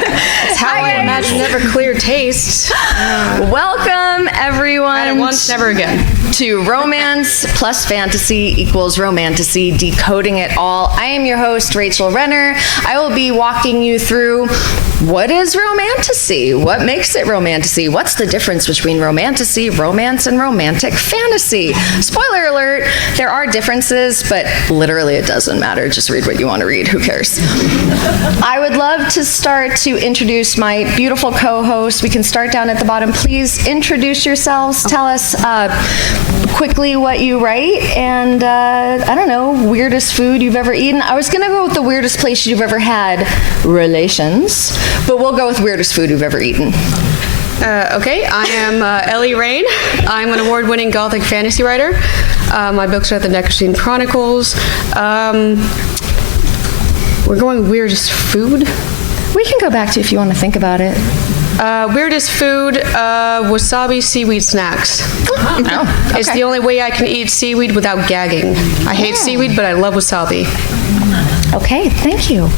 That's how I imagine never clear taste. Welcome, everyone. Had it once, never again. To Romance plus Fantasy equals Romantacy, Decoding It All. I am your host, Rachel Renner. I will be walking you through what is Romantacy? What makes it Romantacy? What's the difference between Romantacy, romance, and romantic fantasy? Spoiler alert, there are differences, but literally it doesn't matter. Just read what you want to read. Who cares? I would love to start to introduce my beautiful co-host. We can start down at the bottom. Please introduce yourselves. Tell us quickly what you write and, I don't know, weirdest food you've ever eaten. I was going to go with the weirdest place you've ever had relations, but we'll go with weirdest food you've ever eaten. Okay, I am Ellie Rain. I'm an award-winning Gothic fantasy writer. My books are at the Decoding Chronicles. We're going weirdest food? We can go back to if you want to think about it. Weirdest food, wasabi seaweed snacks. Oh, okay. It's the only way I can eat seaweed without gagging. I hate seaweed, but I love wasabi. Okay, thank you.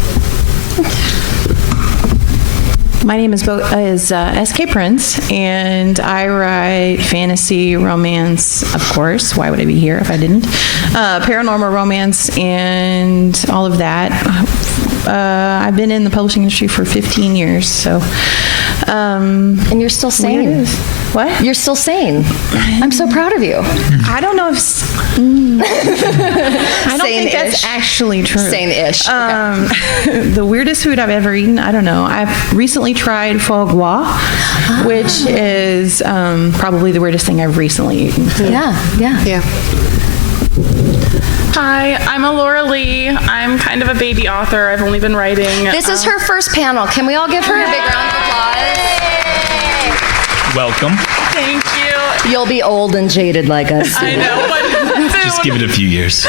My name is S.K. Prince, and I write fantasy, romance, of course. Why would I be here if I didn't? Paranormal romance and all of that. I've been in the publishing industry for 15 years, so. And you're still sane. What? You're still sane. I'm so proud of you. I don't know if. I don't think that's actually true. Sane-ish. The weirdest food I've ever eaten, I don't know. I've recently tried foie gras, which is probably the weirdest thing I've recently eaten. Yeah. Hi, I'm Laura Lee. I'm kind of a baby author. I've only been writing. This is her first panel. Can we all give her a big round of applause? Welcome. Thank you. You'll be old and jaded like us. I know. Just give it a few years.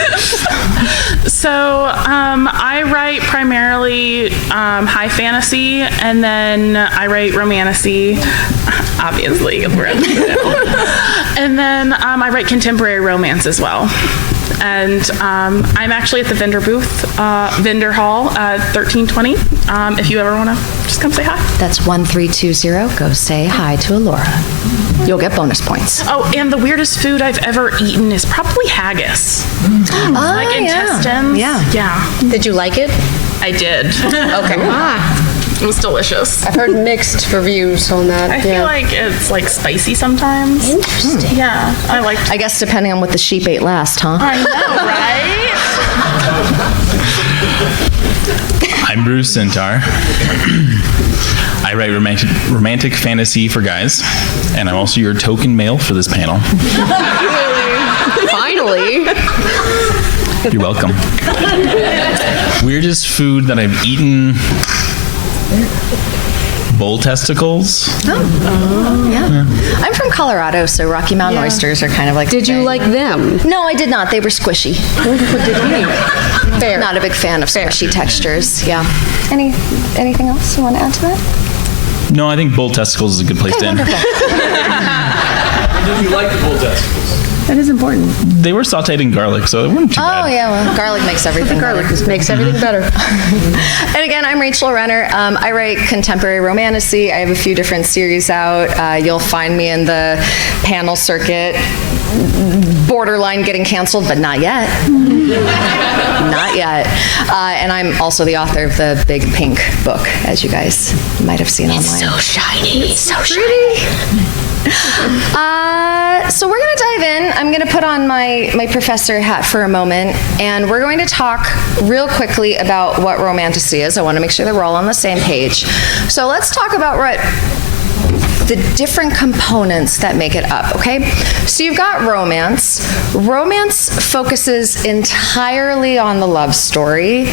So I write primarily high fantasy, and then I write romantasy, obviously, because we're at the middle. And then I write contemporary romance as well. And I'm actually at the vendor booth, vendor hall, 1320. If you ever want to just come say hi. That's 1320. Go say hi to Alora. You'll get bonus points. Oh, and the weirdest food I've ever eaten is probably haggis. Like intestines. Yeah. Did you like it? I did. Okay. It was delicious. I've heard mixed reviews on that. I feel like it's like spicy sometimes. Interesting. Yeah, I guess depending on what the sheep ate last, huh? I know, right? I'm Bruce Centaur. I write romantic fantasy for guys, and I'm also your token male for this panel. Finally. You're welcome. Weirdest food that I've eaten. Bull testicles. Yeah. I'm from Colorado, so Rocky Mountain oysters are kind of like. Did you like them? No, I did not. They were squishy. What did you eat? Fair. Not a big fan of squishy textures. Yeah. Anything else you want to add to that? No, I think bull testicles is a good place to end. Wonderful. Did you like the bull testicles? That is important. They were sauteed in garlic, so it wasn't too bad. Oh, yeah, well, garlic makes everything Garlic better. just makes everything better. And again, I'm Rachel Renner. I write contemporary romantasy. I have a few different series out. You'll find me in the panel circuit, borderline getting canceled, but not yet. Not yet. And I'm also the author of the Big Pink book, as you guys might have seen online. It's so shiny. It's so shiny. So we're going to dive in. I'm going to put on my professor hat for a moment, and we're going to talk real quickly about what romantasy is. I want to make sure that we're all on the same page. So let's talk about what the different components that make it up, okay? So you've got romance. Romance focuses entirely on the love story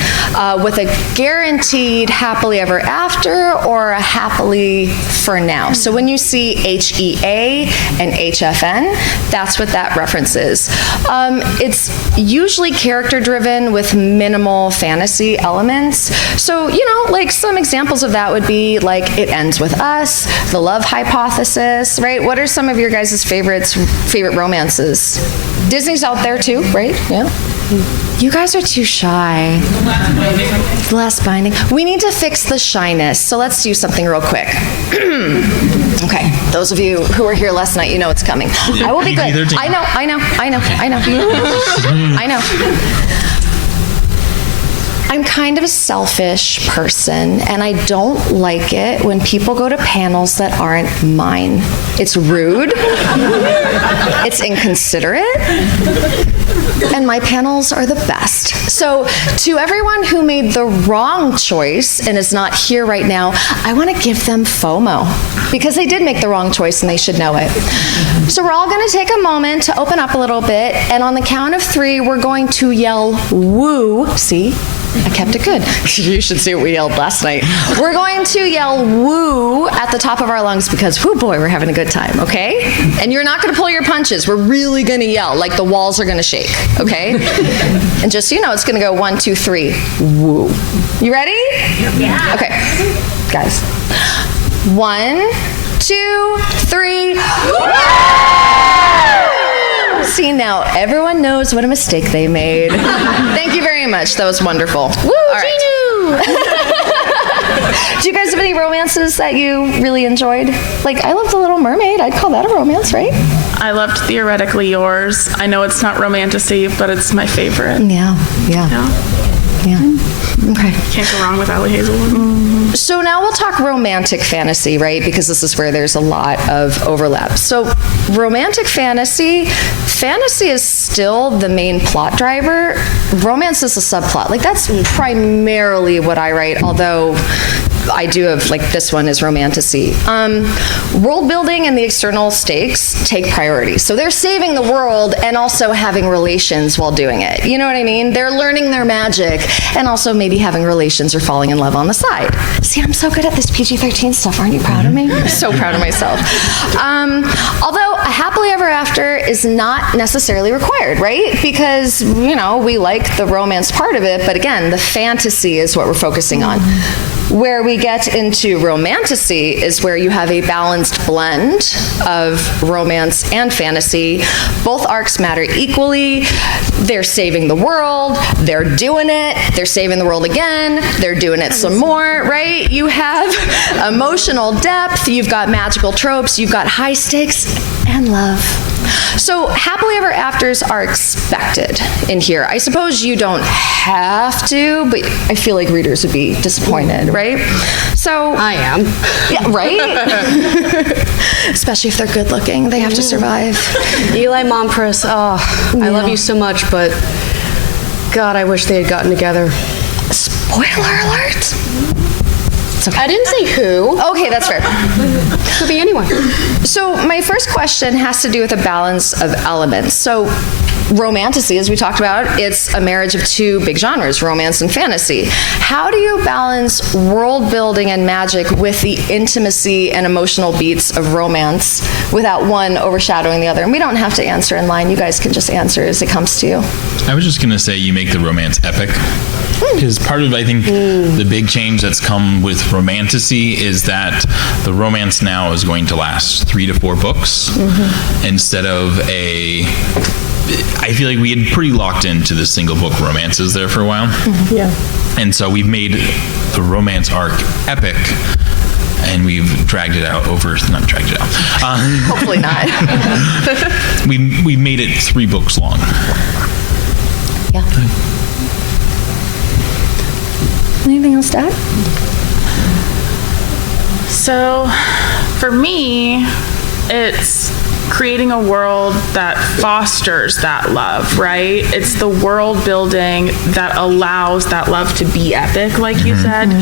with a guaranteed happily ever after or a happily for now. So when you see HEA and HFN, that's what that references. It's usually character driven with minimal fantasy elements. So, like some examples of that would be like It Ends With Us, The Love Hypothesis, right? What are some of your guys' favorite romances? Disney's out there too, right? Yeah. You guys are too shy. Less binding. We need to fix the shyness. So let's do something real quick. Okay, those of you who were here last night, you know it's coming. I will be good. I know. I know. I'm kind of a selfish person, and I don't like it when people go to panels that aren't mine. It's rude, it's inconsiderate, and my panels are the best. So to everyone who made the wrong choice and is not here right now, I want to give them FOMO, because they did make the wrong choice and they should know it. So we're all going to take a moment to open up a little bit, and on the count of 3, we're going to yell woo. See? I kept it good. You should see what we yelled last night. We're going to yell woo at the top of our lungs because, whoo boy, we're having a good time, okay? And you're not going to pull your punches. We're really going to yell like the walls are going to shake, okay? And just so you know, it's going to go 1, 2, 3, woo. You ready? Yeah. Okay, guys. 1, 2, 3, woo! See, now everyone knows what a mistake they made. Thank you very much. That was wonderful. Woo, Ginu! Do you guys have any romances that you really enjoyed? Like, I loved The Little Mermaid. I'd call that a romance, right? I loved Theoretically Yours. I know it's not Romantacy, but it's my favorite. Yeah. Okay. Can't go wrong with Allie Hazel. So now we'll talk romantic fantasy, right? Because this is where there's a lot of overlap. So romantic fantasy is still the main plot driver. Romance is a subplot. Like, that's primarily what I write, although I do have, like, this one is Romantacy. World building and the external stakes take priority. So they're saving the world and also having relations while doing it. You know what I mean? They're learning their magic and also maybe having relations or falling in love on the side. See, I'm so good at this PG-13 stuff. Aren't you proud of me? I'm so proud of myself. Although a happily ever after is not necessarily required, right? Because, you know, we like the romance part of it, but again, the fantasy is what we're focusing on. Where we get into romantasy is where you have a balanced blend of romance and fantasy. Both arcs matter equally. They're saving the world. They're doing it. They're saving the world again. They're doing it some more, right? You have emotional depth. You've got magical tropes. You've got high stakes and love. So happily ever afters are expected in here. I suppose you don't have to, but I feel like readers would be disappointed, right? So I am. Yeah, right? Especially if they're good looking, they have to survive. Eli Mompress, I love you so much, but God, I wish they had gotten together. Spoiler alert. Okay. I didn't say who. Okay, that's fair. Could be anyone. So my first question has to do with a balance of elements. So romantasy, as we talked about, it's a marriage of 2 big genres, romance and fantasy. How do you balance world building and magic with the intimacy and emotional beats of romance without one overshadowing the other? And we don't have to answer in line. You guys can just answer as it comes to you. I was just going to say you make the romance epic. Because part of, I think, the big change that's come with Romantacy is that the romance now is going to last 3 to 4 books instead of I feel like we had pretty locked into the single book romances there for a while. Yeah. And so we've made the romance arc epic. And we've dragged it out not dragged it out. Hopefully not. we made it 3 books long. Yeah. Anything else to add? So, for me, it's creating a world that fosters that love, right? It's the world building that allows that love to be epic, like you said.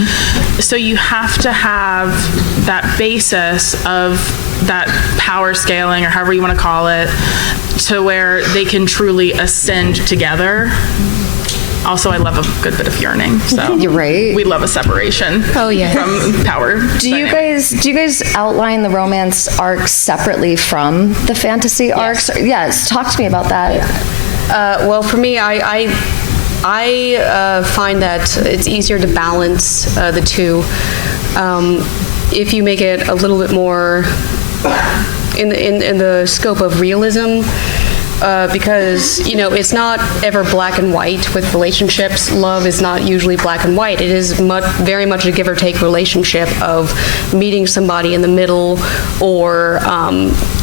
So you have to have that basis of that power scaling, or however you want to call it, to where they can truly ascend together. Also, I love a good bit of yearning. So You're right. We love a separation. Oh, yeah. From power. Do you guys outline the romance arcs separately from the fantasy arcs? Yes. Talk to me about that. Well, for me, I find that it's easier to balance the two if you make it a little bit more in the scope of realism. because, it's not ever black and white with relationships. Love is not usually black and white. It is very much a give or take relationship of meeting somebody in the middle, or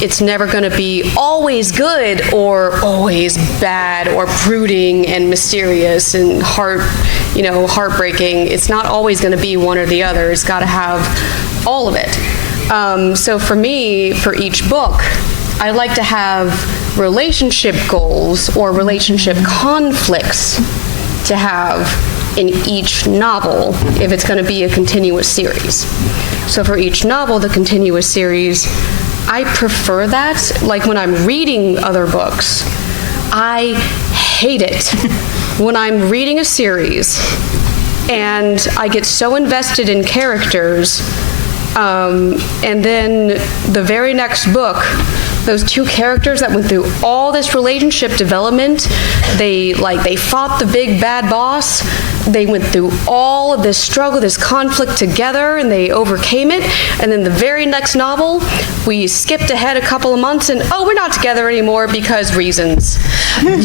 it's never going to be always good or always bad or brooding and mysterious and heartbreaking. It's not always going to be one or the other. It's got to have all of it. So for me, for each book, I like to have relationship goals or relationship conflicts to have in each novel if it's going to be a continuous series. So for each novel, the continuous series, I prefer that. Like when I'm reading other books, I hate it when I'm reading a series and I get so invested in characters, and then the very next book, those two characters that went through all this relationship development, they fought the big bad boss, they went through all of this struggle, this conflict together, and they overcame it, and then the very next novel, we skipped ahead a couple of months and, we're not together anymore because reasons.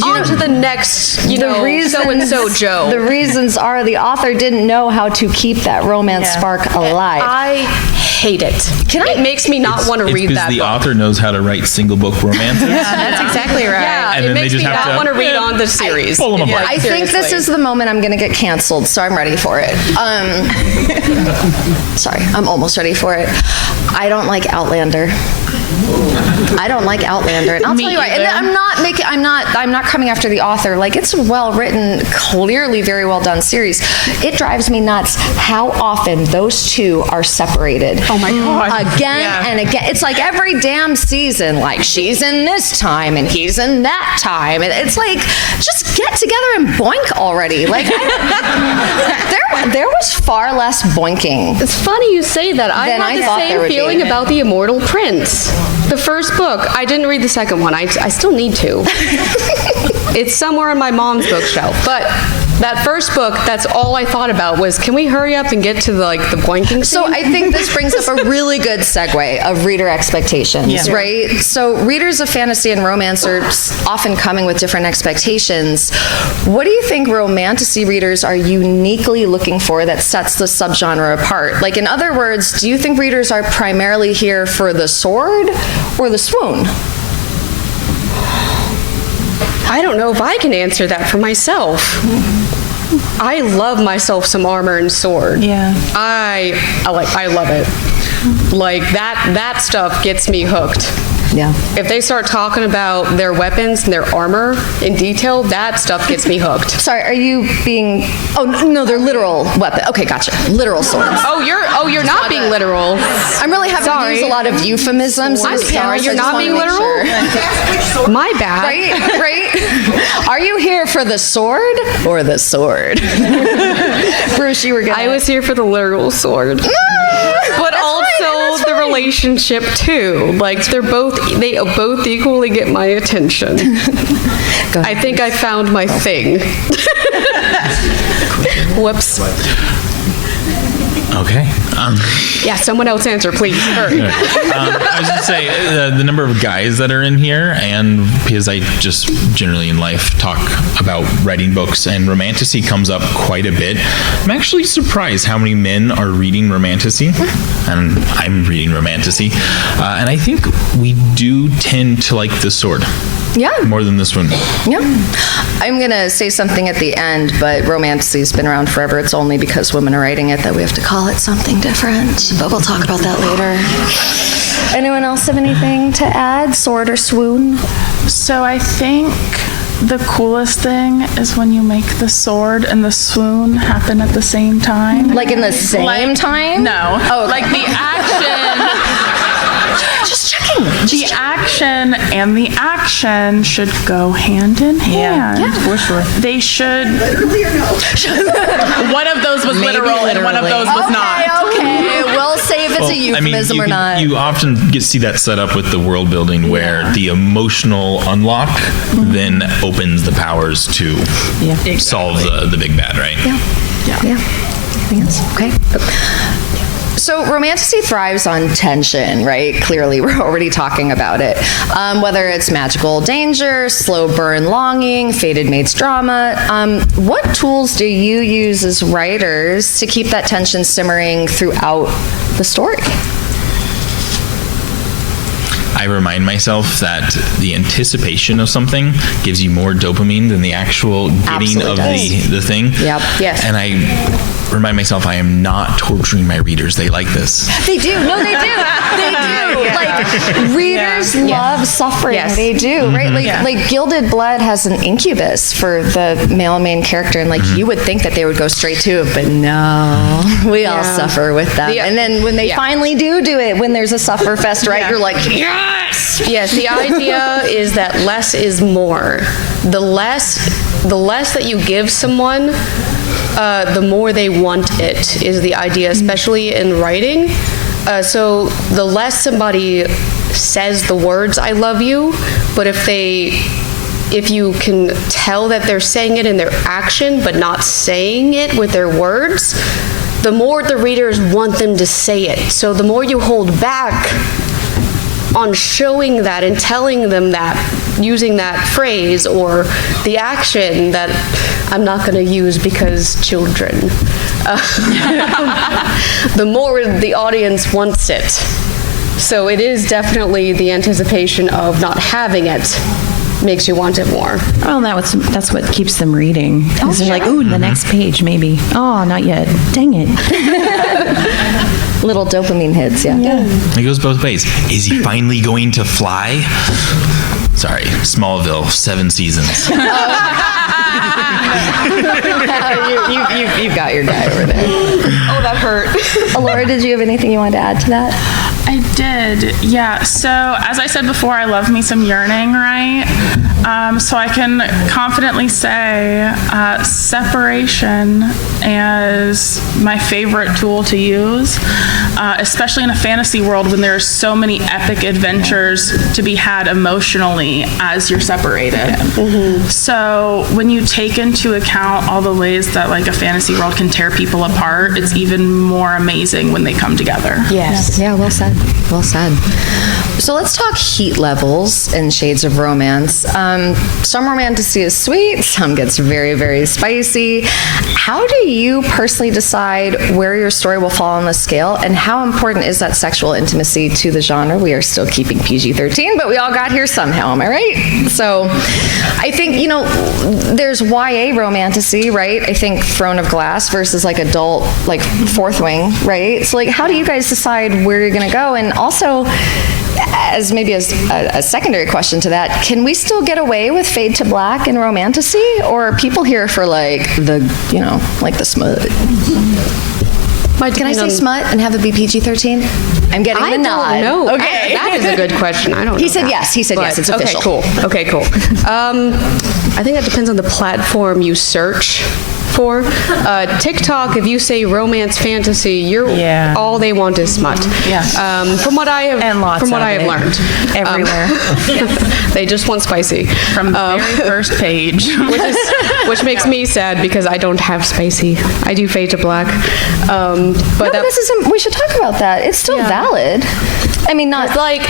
On to the next, so-and-so Joe. The reasons are the author didn't know how to keep that romance spark alive. I hate it. It makes me not want to read that the book. author knows how to write single book romances. That's exactly right. Yeah, And it then they makes me just have not to want to read on the series. pull 'em apart. I think this is the moment I'm going to get canceled, so I'm ready for it. Sorry, I'm almost ready for it. I don't like Outlander. I don't like Outlander, and I'll tell you why. And I'm not coming after the author. Like, it's a well-written, clearly very well done series. It drives me nuts how often those two are separated. Oh my God. Again and again. It's like every damn season, like she's in this time and he's in that time. And it's like, just get together and boink already. Like, there was far less boinking. It's funny you say that. I Then I had the thought there same would be. feeling about The Immortal Prince. The first book, I didn't read the second one. I still need to. It's somewhere on my mom's bookshelf. But that first book, that's all I thought about was, can we hurry up and get to the boinking scene? So I think this brings up a really good segue of reader expectations, right? So readers of fantasy and romance are often coming with different expectations. What do you think romantasy readers are uniquely looking for that sets the subgenre apart? Like, in other words, do you think readers are primarily here for the sword or the swoon? I don't know if I can answer that for myself. I love myself some armor and sword. Yeah. I love it. Like that stuff gets me hooked. Yeah. If they start talking about their weapons and their armor in detail, that stuff gets me hooked. Sorry, are you being? Oh no, they're literal weapons. Okay, gotcha. Literal swords. You're not being literal. I'm really having to use a lot of euphemisms. I'm sorry, you're not being literal? My bad. Right? Are you here for the sword or the sword? Bruce, you were gonna. I was here for the literal sword. But also the relationship too. Like they both equally get my attention. I think I found my thing. Whoops. Okay. Yeah, someone else answer, please. Hurry. I was going to say the number of guys that are in here, and because I just generally in life talk about writing books, and Romantacy comes up quite a bit. I'm actually surprised how many men are reading Romantacy, and I'm reading Romantacy, and I think we do tend to like the sword. Yeah. More than this one. Yeah. I'm going to say something at the end, but Romantacy's been around forever. It's only because women are writing it that we have to call it something different. But we'll talk about that later. Anyone else have anything to add? Sword or swoon? So I think the coolest thing is when you make the sword and the swoon happen at the same time. Like in the same time? No. Oh, okay. Like the action. Just checking. The action and the action should go hand in hand. Yeah, for sure. They should. One of those was literal and one of those was not. Okay. We'll say if it's a euphemism or not. You often see that set up with the world building where the emotional unlock then opens the powers to solve the big bad, right? Yeah. Anything else? Okay. So Romantacy thrives on tension, right? Clearly, we're already talking about it. Whether it's magical danger, slow burn longing, fated mates drama, what tools do you use as writers to keep that tension simmering throughout the story? I remind myself that the anticipation of something gives you more dopamine than the actual getting Absolutely of does. the thing. Yep. Yes. And I remind myself I am not torturing my readers. They like this. They do. No, they do. They do. Like, readers love suffering. Yes. They do, right? Like Gilded Blood has an incubus for the male main character, and like you would think that they would go straight to it, but no, we all suffer with them. And then when they finally do it, when there's a suffer fest, right? You're like, yes. Yes, the idea is that less is more. The less that you give someone, the more they want it, is the idea, especially in writing. So the less somebody says the words "I love you," but if you can tell that they're saying it in their action but not saying it with their words, the more the readers want them to say it. So the more you hold back on showing that and telling them that, using that phrase or the action that I'm not going to use because children, the more the audience wants it. So it is definitely the anticipation of not having it makes you want it more. Well, that's what keeps them reading. 'Cause they're like, ooh, the next page, maybe. Oh, not yet. Dang it. Little dopamine hits, yeah. It goes both ways. Is he finally going to fly? Sorry, Smallville, 7 seasons. You've got your guy over there. Oh, that hurt. Laura, did you have anything you wanted to add to that? I did, yeah. So as I said before, I love me some yearning, right? So I can confidently say separation is my favorite tool to use, especially in a fantasy world when there's so many epic adventures to be had emotionally as you're separated. So when you take into account all the ways that like a fantasy world can tear people apart, it's even more amazing when they come together. Yes. Yeah, well said. Well said. So let's talk heat levels and shades of romance. Some romantasy is sweet, some gets very, very spicy. How do you personally decide where your story will fall on the scale, and how important is that sexual intimacy to the genre? We are still keeping PG-13, but we all got here somehow, am I right? So I think, there's YA romantasy, right? I think Throne of Glass versus like adult, like Fourth Wing, right? So like, how do you guys decide where you're gonna go? And also, as maybe as a secondary question to that, can we still get away with fade to black and romantasy, or are people here for like the smut? Can I say smut and have it be PG-13? I'm getting the nod. I don't know. Okay. That is a good question. I don't know. He said yes. He said yes. It's official. Okay, cool. I think that depends on the platform you search for. TikTok, if you say romance fantasy, all they want is smut. Yeah. From what I have learned Everywhere. they just want spicy. From the very first page. which makes me sad because I don't have spicy. I do fade to black. But we should talk about that. It's still valid. I mean, not like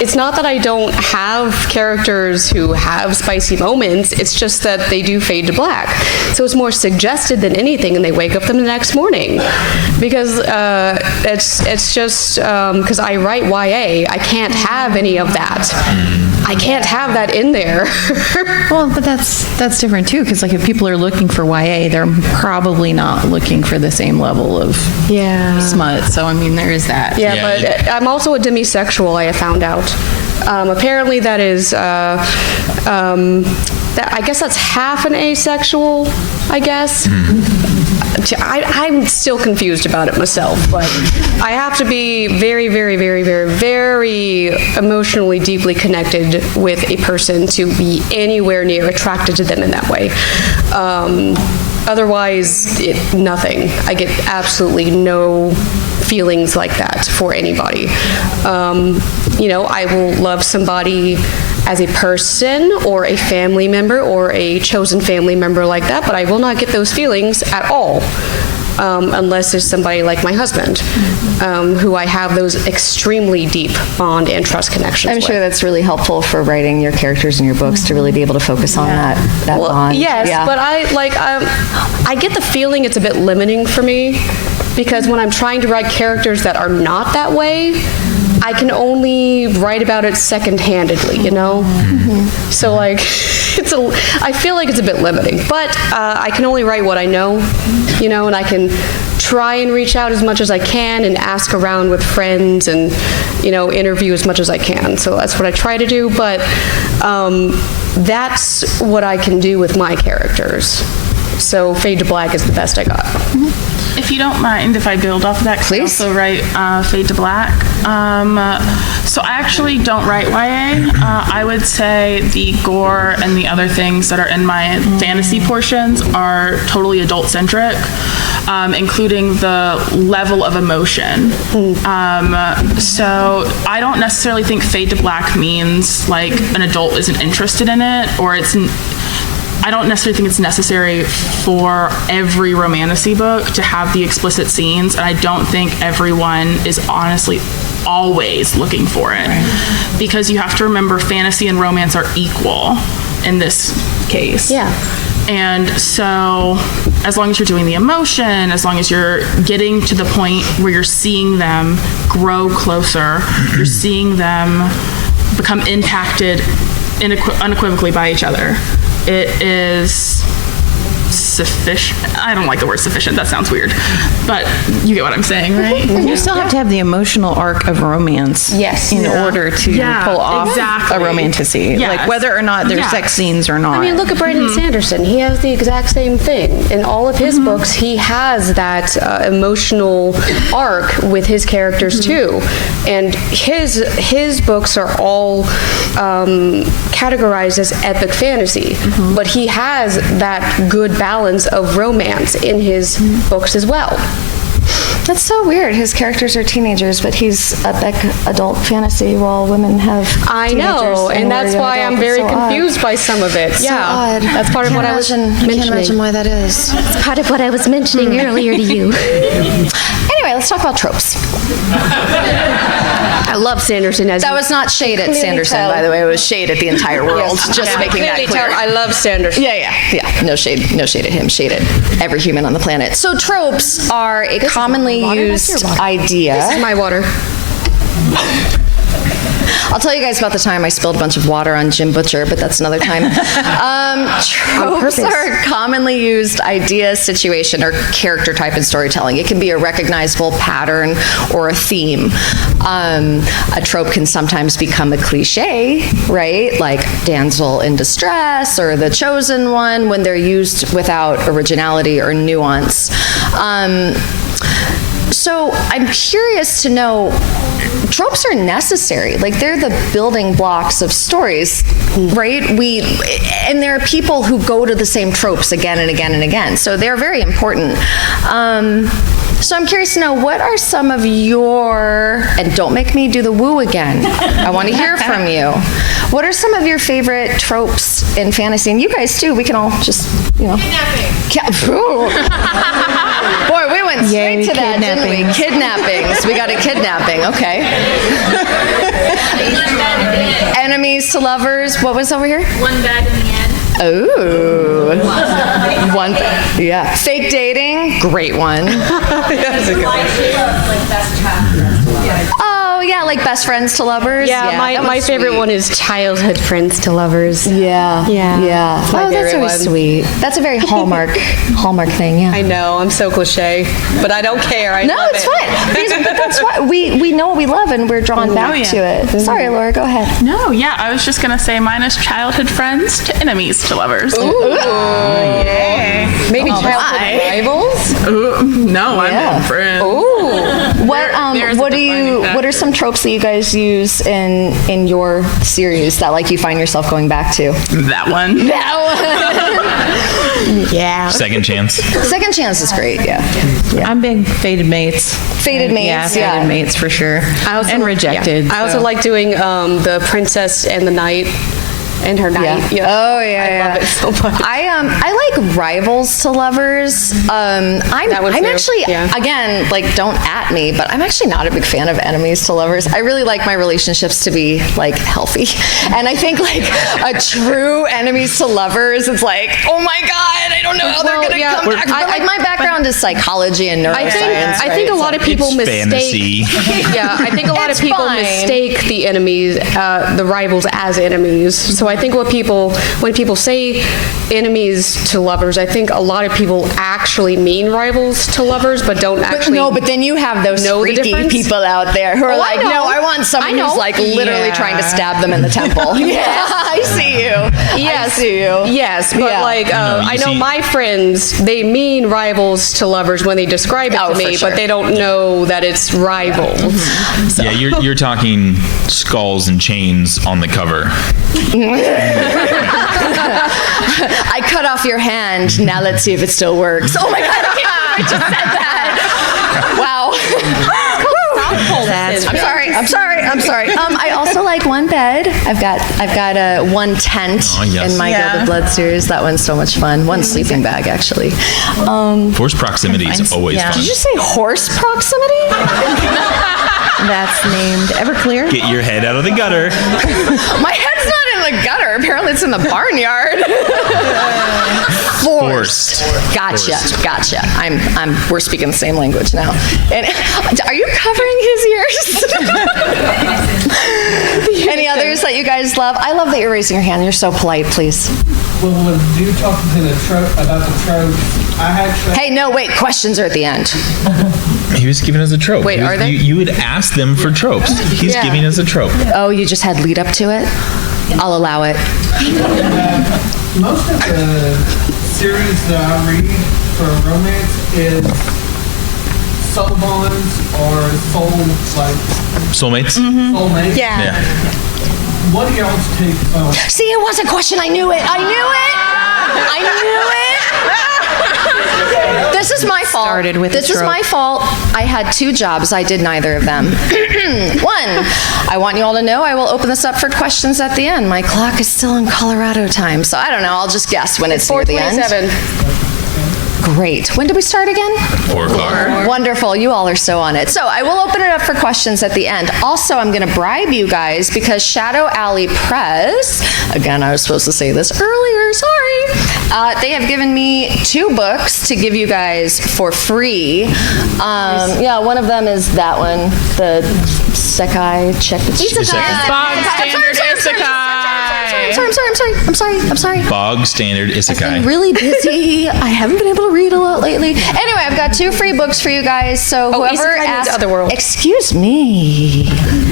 it's not that I don't have characters who have spicy moments. It's just that they do fade to black. So it's more suggested than anything, and they wake up them the next morning. Because it's just because I write YA, I can't have any of that. I can't have that in there. Well, but that's different too, because like if people are looking for YA, they're probably not looking for the same level of smut. So I mean, there is that. Yeah, but I'm also a demisexual. I have found out. Apparently, that is. I guess that's half an asexual. I guess. I'm still confused about it myself, but I have to be very, very, very, very, very emotionally deeply connected with a person to be anywhere near attracted to them in that way. Otherwise, nothing. I get absolutely no feelings like that for anybody. I will love somebody as a person or a family member or a chosen family member like that, but I will not get those feelings at all unless it's somebody like my husband, who I have those extremely deep bond and trust connections I'm with. sure that's really helpful for writing your characters in your books to really be able to focus on that bond. Yes, Yeah. but I get the feeling it's a bit limiting for me, because when I'm trying to write characters that are not that way, I can only write about it second-handedly, you know? So like, I feel like it's a bit limiting, but I can only write what I know, you know, and I can try and reach out as much as I can and ask around with friends and, you know, interview as much as I can. So that's what I try to do, but that's what I can do with my characters. So Fade to Black is the best I got. If you don't mind if I build off of that, 'cause I Please. also write Fade to Black. So I actually don't write YA. I would say the gore and the other things that are in my fantasy portions are totally adult-centric, including the level of emotion. So I don't necessarily think Fade to Black means like an adult isn't interested in it, or I don't necessarily think it's necessary for every romantasy book to have the explicit scenes, and I don't think everyone is honestly always looking for it. Because you have to remember fantasy and romance are equal in this case. Yeah. And so as long as you're doing the emotion, as long as you're getting to the point where you're seeing them grow closer, you're seeing them become impacted unequivocally by each other, it is sufficient. I don't like the word sufficient. That sounds weird. But you get what I'm saying, right? You still have to have the emotional arc of romance Yes. in order to Yeah, pull off exactly. a romantasy. Yes. Like whether or not there's Yeah. sex scenes or not. I mean, look at Brandon Sanderson. He has the exact same thing. In all of his books, he has that emotional arc with his characters too. And his books are all categorized as epic fantasy, but he has that good balance of romance in his books as well. That's so weird. His characters are teenagers, but he's epic adult fantasy while women have I teenagers know, and that's we're why young I'm adults. very It's so odd. confused by some of it. So Yeah, odd. that's part of what I was I can't imagine mentioning. why that is. It's part of what I was mentioning earlier to you. Anyway, let's talk about tropes. I love Sanderson as That was not shade at Clearly Sanderson, tell. by the way. It was shade at the entire world. Just making that Clearly clear. tell I love Sanderson. Yeah. No shade at him. Shade at every human on the planet. So tropes are a commonly water? That's used your water. idea. This is my water. I'll tell you guys about the time I spilled a bunch of water on Jim Butcher, but that's another time. Tropes are a commonly used idea, situation, or character type in storytelling. It can be a recognizable pattern or a theme. A trope can sometimes become a cliche, right? Like damsel in distress or the chosen one when they're used without originality or nuance. So I'm curious to know, tropes are necessary. Like they're the building blocks of stories, right? And there are people who go to the same tropes again and again and again. So they're very important. So I'm curious to know, what are some of your, and don't make me do the woo again. I want to hear from you. What are some of your favorite tropes in fantasy? And you guys too. We can all just, Boy, we went straight to that, didn't we? Kidnappings. We got a kidnapping. Okay. Enemies to lovers. What was over here? One bad in the end. Ooh. One. Yeah. Fake dating. Great one. That's a good one. Like best Oh, yeah, like best friends to lovers. Yeah, that my one's favorite sweet. one is childhood friends to lovers. Yeah. Yeah. It's my Oh, that's favorite really one. sweet. That's a very Hallmark thing, yeah. I know, I'm so cliche, but I don't care. I No, love it's it. fine. But that's why we know what we love and we're drawn back to it. Sorry, Laura, go ahead. No, yeah, I was just gonna say mine is childhood friends to enemies to lovers. Maybe childhood rivals? No, I'm friends. What are some tropes that you guys use in your series that like you find yourself going back to? That one. Yeah. Second chance. Second chance is great, yeah. I'm big fated mates. Fated mates, Yeah, yeah. fated mates for sure. I also, and rejected. Yeah. I also so. like doing the princess and the knight and her knight. Yeah. Oh yeah. I love it so much. I like rivals to I'm too. actually Yeah. again, like, don't at me, but I'm actually not a big fan of enemies to lovers. I really like my relationships to be like healthy, and I think like a true enemies to lovers, it's like, oh my god, I don't know how they're Well, gonna yeah, come back. But like my background is psychology and neuroscience. I think a lot of people It's mistake. Yeah, I think a lot of It's people fine. mistake the enemies, the rivals, as enemies. So I think when people say enemies to lovers, I think a lot of people actually mean rivals to lovers, but don't actually. But then you have those know the freaky difference? people out there who are Oh, I like, know. no, I want someone I know. who's like literally Yeah. trying to stab them in the temple. Yeah, I see you. Yes, I see you. yes, but Yeah. like I know see- my friends, they mean rivals to lovers when they describe it Oh, to for me, sure. but they don't know that it's rivals. Yeah, you're talking skulls and chains on the cover. I cut off your hand. Now let's see if it still works. Oh my god! I can't believe I just said that. Wow. I'm sorry. I also like one bed. I've got one tent Oh, yes. in my Gilded Blood series. That one's so much fun. One sleeping bag, actually. Force proximity is always Yeah. fun. Did you say horse proximity? That's named Everclear. Get your head out of the gutter. My head's not in the gutter. Apparently, it's in the barnyard. Forced. Gotcha. We're speaking the same language now. And are you covering his ears? Any others that you guys love? I love that you're raising your hand. You're so polite, please. Well, when you talking to the about the tropes, I actually. Hey, no, wait. Questions are at the end. He was giving us a trope. Wait, are they? You would ask them for tropes. He's Yeah. giving us a trope. Oh, you just had lead up to it? I'll allow it. Most of the series that I read for romance is soul bonds or Soulmates? soulmates. Yeah. What do y'all's take on? See, it was a question. I knew it. This is my fault. Started with This a is trope. my fault. I had 2 jobs. I did neither of them. One, I want you all to know I will open this up for questions at the end. My clock is still in Colorado time, so I don't know. I'll just guess when it's near the end. 4:27. Great. When did we start again? 4 o'clock. Wonderful. You all are so on it. So I will open it up for questions at the end. Also, I'm going to bribe you guys because Shadow Alley Press, again, I was supposed to say this earlier, sorry. They have given me 2 books to give you guys for free. Yeah, one of them is that one, the Isekai check. Bog standard isekai. I'm sorry. Bog standard I've been isekai. really busy. I haven't been able to read a lot lately. Anyway, I've got 2 free books for you guys. So whoever isekai means asks, otherworld. excuse me.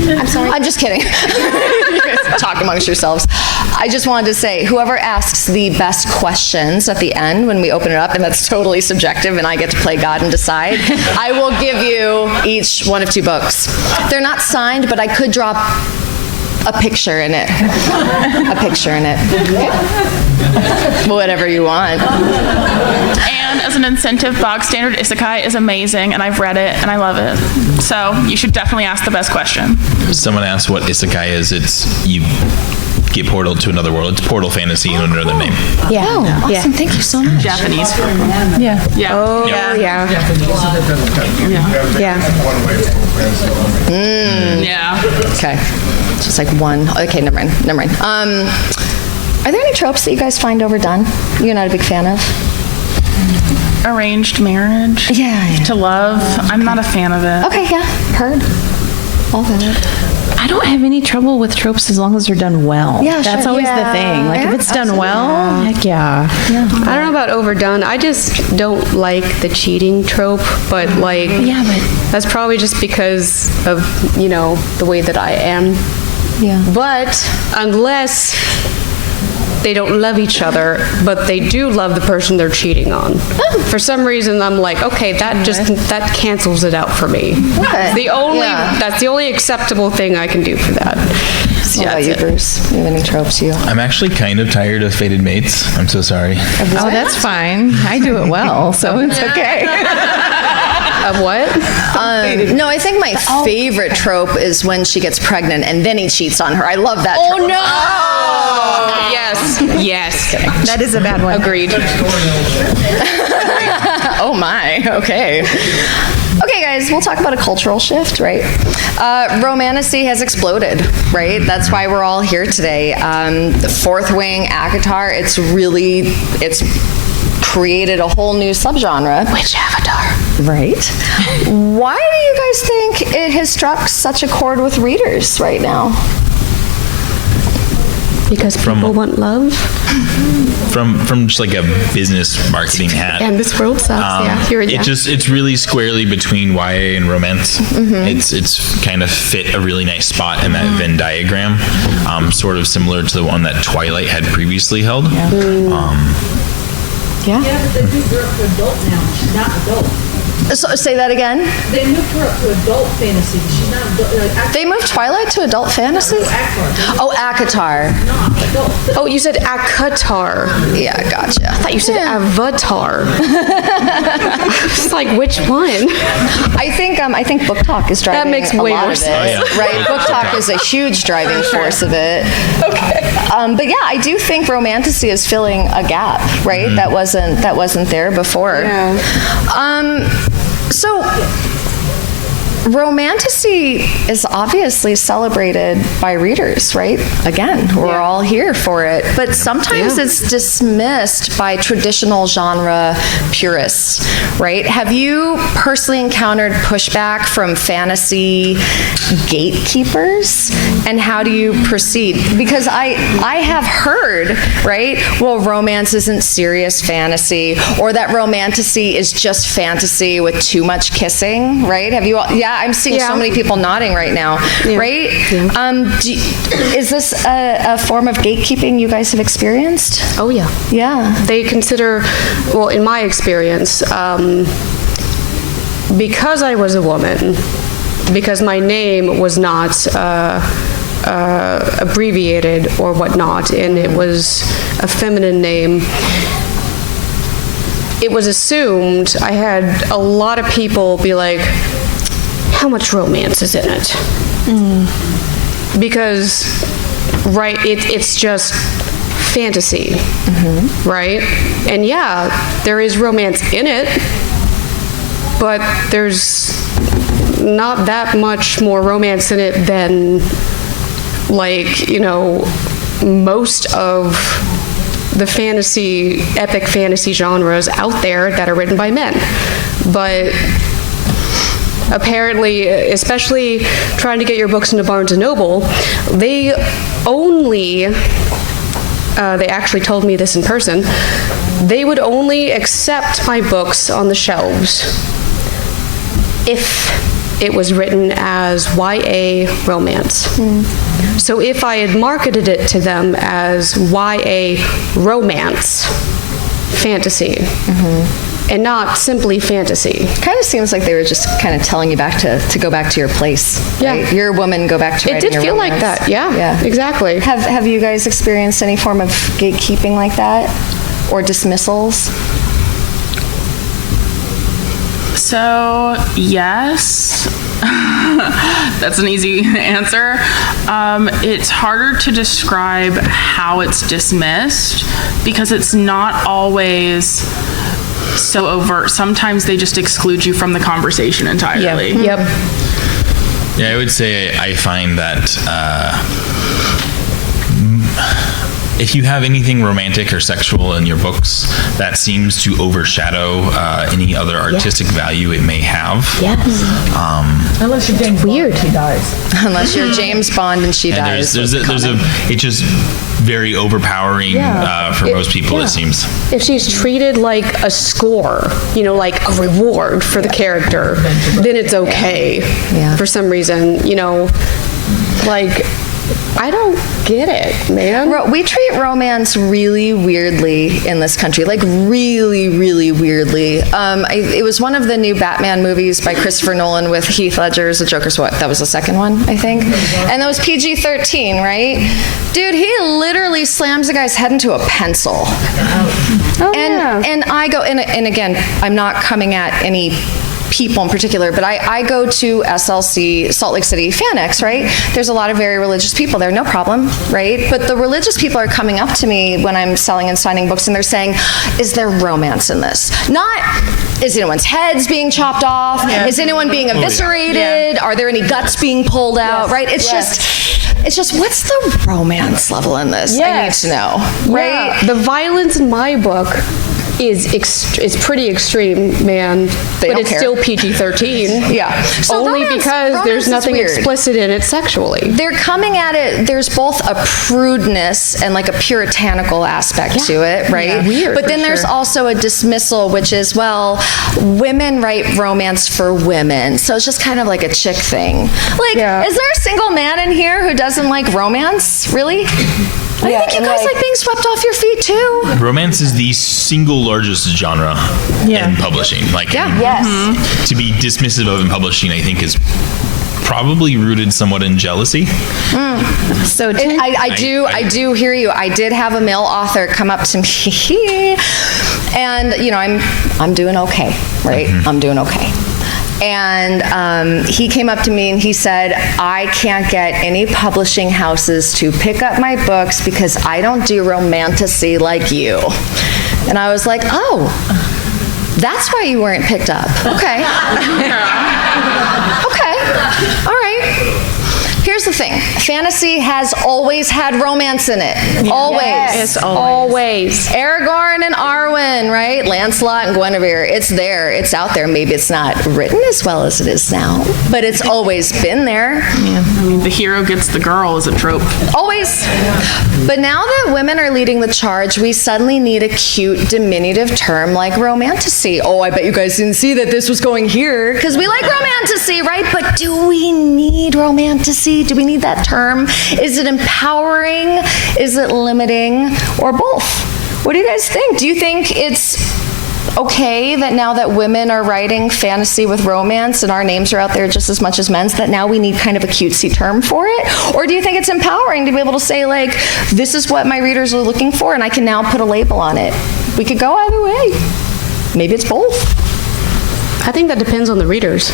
I'm sorry. I'm just kidding. You guys talk amongst yourselves. I just wanted to say, whoever asks the best questions at the end when we open it up, and that's totally subjective, and I get to play God and decide, I will give you each one of 2 books. They're not signed, but I could drop a picture in it. A picture in it. Whatever you want. And as an incentive, Bog Standard Isekai is amazing, and I've read it, and I love it. So you should definitely ask the best question. Someone asked what isekai is. It's you get portaled to another world. It's portal fantasy in another name. Yeah. Oh, awesome. Thank you so much. Japanese. Yeah. Yeah. Oh, Yeah. yeah. Yeah. Yeah. Okay. Just like one. Okay, never mind. Are there any tropes that you guys find overdone? You're not a big fan of? Arranged marriage. Yeah. To love. I'm not a fan of it. Okay, yeah. Heard. All good. I don't have any trouble with tropes as long as they're done well. Yeah, That's sure. always Yeah. the thing. Like if Yeah, it's done absolutely. well, heck yeah. I don't know about overdone. I just don't like the cheating trope, but like, Yeah, but that's probably just because of, the way that I am. Yeah. But unless they don't love each other, but they do love the person they're cheating on. For some reason, I'm like, okay, that cancels it out for me. Okay. That's the only acceptable thing I can do for that. So, What yeah, about you, that's it. Bruce? You have any tropes you? I'm actually kind of tired of fated mates. I'm so sorry. oh, that's fine. I do it well, so it's okay. Of what? No, I think my favorite trope is when she gets pregnant and then he cheats on her. I love that trope. Oh, no! Just kidding. That is a bad one. Agreed. Oh my, okay. Okay, guys, we'll talk about a cultural shift, right? Romantacy has exploded, right? That's why we're all here today. The fourth wing, ACOTAR, it's created a whole new subgenre. Which avatar? Right? Why do you guys think it has struck such a chord with readers right now? Because people want love. From just like a business marketing hat. And this world sucks. It's really squarely between YA and romance. It's kind of fit a really nice spot in that Venn diagram, sort of similar to the one that Twilight had previously held. Yeah. Yeah, but they moved her up to adult now. She's not adult. So, say that again? They moved her up to adult fantasy. She's not adult. They moved Twilight to adult fantasy? Oh, ACOTAR. Oh, you said ACOTAR. Yeah, gotcha. I thought you said Avatar. It's like, which one? I think Book Talk is driving makes a way lot more of it, sense. right? Book Talk is a huge driving force of it. Okay. But yeah, I do think Romantacy is filling a gap, right? That wasn't there before. Yeah. So Romantacy is obviously celebrated by readers, right? Again, we're all here for it. But sometimes it's dismissed by traditional genre purists, right? Have you personally encountered pushback from fantasy gatekeepers? And how do you proceed? Because I have heard, right? Well, romance isn't serious fantasy, or that Romantacy is just fantasy with too much kissing, right? Have you all, I'm seeing so many people nodding right now, right? Yeah. Is this a form of gatekeeping you guys have experienced? Oh, yeah. Yeah. They consider, well, in my experience, because I was a woman, because my name was not abbreviated or whatnot, and it was a feminine name, it was assumed, I had a lot of people be like, how much romance is in it? Because, right, it's just fantasy, right? And yeah, there is romance in it, but there's not that much more romance in it than, like, most of the epic fantasy genres out there that are written by men. But apparently, especially trying to get your books into Barnes & Noble, they actually told me this in person, they would only accept my books on the shelves if it was written as YA romance. So if I had marketed it to them as YA romance fantasy, and not simply fantasy. Kind of seems like they were just kind of telling you to go back to your place. Right? Yeah. You're a woman, go back to writing It did your feel romance. like that, yeah. Exactly. Have you guys experienced any form of gatekeeping like that? Or dismissals? So, yes. That's an easy answer. It's harder to describe how it's dismissed because it's not always so overt. Sometimes they just exclude you from the conversation entirely. Yep. Yeah, I would say I find that if you have anything romantic or sexual in your books, that seems to overshadow any other artistic value it may have. Yes. Unless you're James Bond, she dies. Unless you're James Bond and she And dies. it's just very overpowering for most people, it seems. If she's treated like a score, like a reward for the character, then it's okay. Yeah. For some reason, like, I don't get it, man. We treat romance really weirdly in this country, like really, really weirdly. It was one of the new Batman movies by Christopher Nolan with Heath Ledger as the Joker. So that was the second one, I think. And that was PG-13, right? Dude, he literally slams the guy's head into a pencil. Oh, And I go, and again, I'm not coming at any people in particular, but I go to SLC, Salt Lake City FanX, right? There's a lot of very religious people there, no problem, right? But the religious people are coming up to me when I'm selling and signing books, and they're saying, is there romance in this? Not, is anyone's heads being chopped off? Is anyone being eviscerated? Are there any guts being pulled out, right? It's just, what's the romance level in this? I need to know, right? Yeah. The violence in my book is pretty extreme, man, but it's still PG-13. Yeah. So only romance because there's is nothing weird. explicit in it sexually. They're coming at it, there's both a prudeness and like a puritanical aspect to it, right? Yeah, weird, but then for there's sure. also a dismissal, which is, well, women write romance for women. So it's just kind of like a chick thing. Like, is there a single man in here who doesn't like romance? Really? I think you guys like being swept off your feet too. Romance is the single largest genre in publishing. Like, to be dismissive of in publishing, I think, is probably rooted somewhat in jealousy. So I do hear you. I did have a male author come up to me, and I'm doing okay, right? I'm doing okay. And he came up to me and he said, I can't get any publishing houses to pick up my books because I don't do romantasy like you. And I was like, oh, that's why you weren't picked up. Okay. Okay. All right. Here's the thing. Fantasy has always had romance in it. Always. Yes, Always. Aragorn and Arwen, right? Lancelot and Guinevere. It's there. It's out there. Maybe it's not written as well as it is now, but it's always been there. Yeah. I mean, the hero gets the girl is a trope. Always. But now that women are leading the charge, we suddenly need a cute diminutive term like romantasy. Oh, I bet you guys didn't see that this was going here because we like romantasy, right? But do we need romantasy? Do we need that term? Is it empowering? Is it limiting? Or both? What do you guys think? Do you think it's okay that now that women are writing fantasy with romance and our names are out there just as much as men's, that now we need kind of a cutesy term for it? Or do you think it's empowering to be able to say, like, this is what my readers are looking for and I can now put a label on it? We could go either way. Maybe it's both. I think that depends on the readers.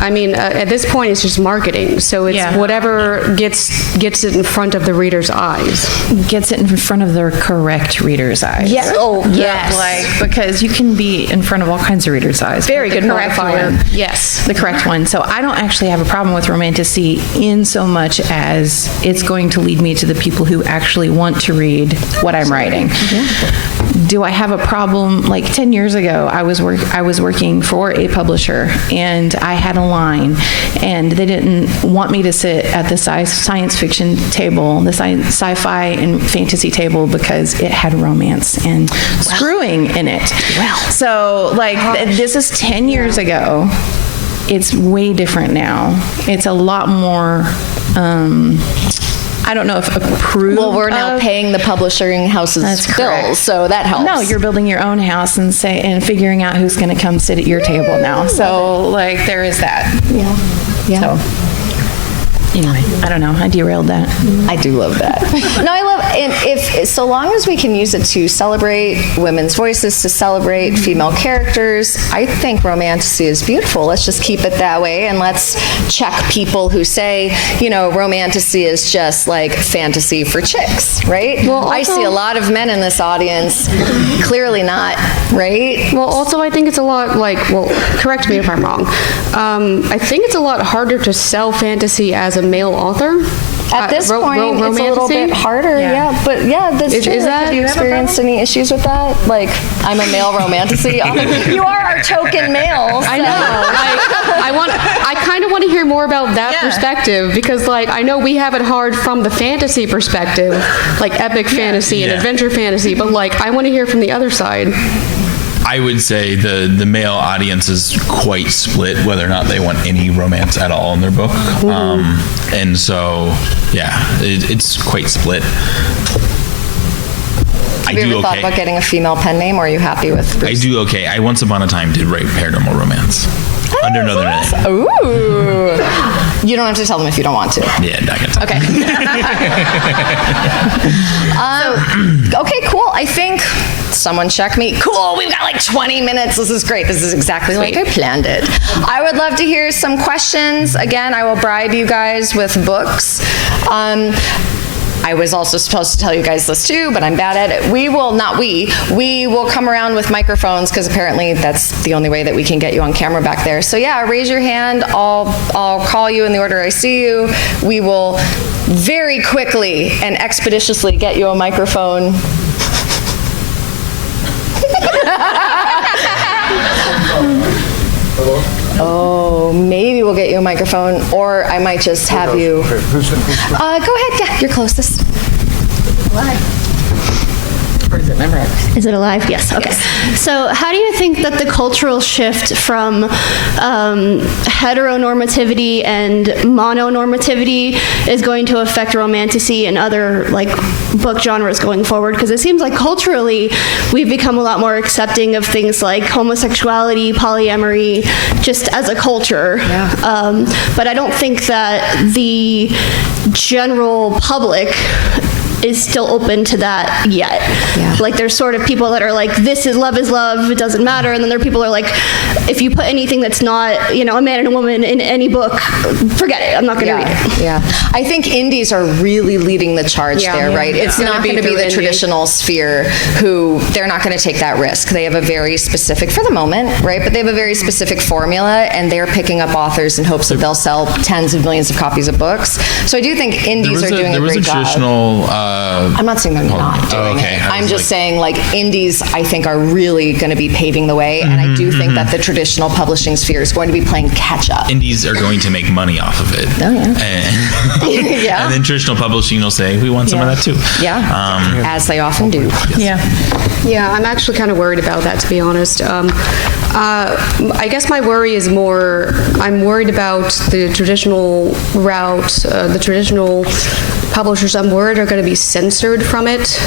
I mean, at this point, it's just marketing. So it's whatever gets it in front of the reader's eyes. Gets it in front of the correct reader's eyes. Yes. Oh, yes. Like, because you can be in front of all kinds of readers' eyes. Very good correct modifier. one. Yes. The correct one. So I don't actually have a problem with romantasy in so much as it's going to lead me to the people who actually want to read what I'm writing. Do I have a problem? Like 10 years ago, I was working for a publisher, and I had a line, and they didn't want me to sit at the science fiction table, the sci-fi and fantasy table, because it had romance and screwing in it. So, like, this is 10 years ago. It's way different now. It's a lot more. I don't know if approved. Well, we're now paying the publishing house's bills, so that helps. No, you're building your own house and figuring out who's going to come sit at your table now. So, like, there is that. Yeah. So, anyway, I don't know. I derailed that. I do love that. No, I love, and if so long as we can use it to celebrate women's voices, to celebrate female characters, I think romantasy is beautiful. Let's just keep it that way, and let's check people who say, romantasy is just like fantasy for chicks, right? Well, I see a lot of men in this audience. Clearly not, right? Well, also, I think it's a lot correct me if I'm wrong. I think it's a lot harder to sell fantasy as a male author. At this point, it's a little bit harder, but that's true. Have you experienced any issues with that? Like, I'm a male romantasy author. You are our token males. I know. I kind of want to hear more about that perspective, because, like, I know we have it hard from the fantasy perspective, like epic fantasy and adventure fantasy, but, like, I want to hear from the other side. I would say the male audience is quite split whether or not they want any romance at all in their book. And so, it's quite split. Have you ever thought about getting a female pen name, or are you happy with Bruce? I do okay. I once upon a time did write paranormal romance under another name. Ooh. You don't have to tell them if you don't want to. Yeah, not gonna tell. Okay. Okay, cool. I think someone check me. Cool, we've got like 20 minutes. This is great. This is exactly like I planned it. I would love to hear some questions. Again, I will bribe you guys with books. I was also supposed to tell you guys this too, but I'm bad at it. We will come around with microphones because apparently that's the only way that we can get you on camera back there. So yeah, raise your hand. I'll call you in the order I see you. We will very quickly and expeditiously get you a microphone. Oh, maybe we'll get you a microphone, or I might just have you. Go ahead, yeah, you're closest. Or is it memorized? Is it alive? Yes. Okay. Yes. So, how do you think that the cultural shift from heteronormativity and mononormativity is going to affect romantasy and other book genres going forward? Because it seems like culturally we've become a lot more accepting of things like homosexuality, polyamory, just as a culture. Yeah. But I don't think that the general public is still open to that yet. Yeah. Like there's sort of people that are like, this is love, it doesn't matter. And then there are people who are like, if you put anything that's not, a man and a woman in any book, forget it, I'm not gonna read it. Yeah, I think indies are really leading the charge there, right? It's not gonna be the traditional sphere who, they're not gonna take that risk. They have a very specific, for the moment, right? But they have a very specific formula and they're picking up authors in hopes that they'll sell tens of millions of copies of books. So I do think indies are doing a great job. Traditional, I'm not saying they're not doing it. I'm just saying indies I think are really going to be paving the way, and I do think that the traditional publishing sphere is going to be playing catch up. Indies are going to make money off of it. Oh yeah. And then traditional publishing will say, we want some of that too. Yeah. As they often do. Yeah. Yeah, I'm actually kind of worried about that, to be honest. I guess my worry is more, I'm worried about the traditional route, the traditional publishers I'm worried are going to be censored from it.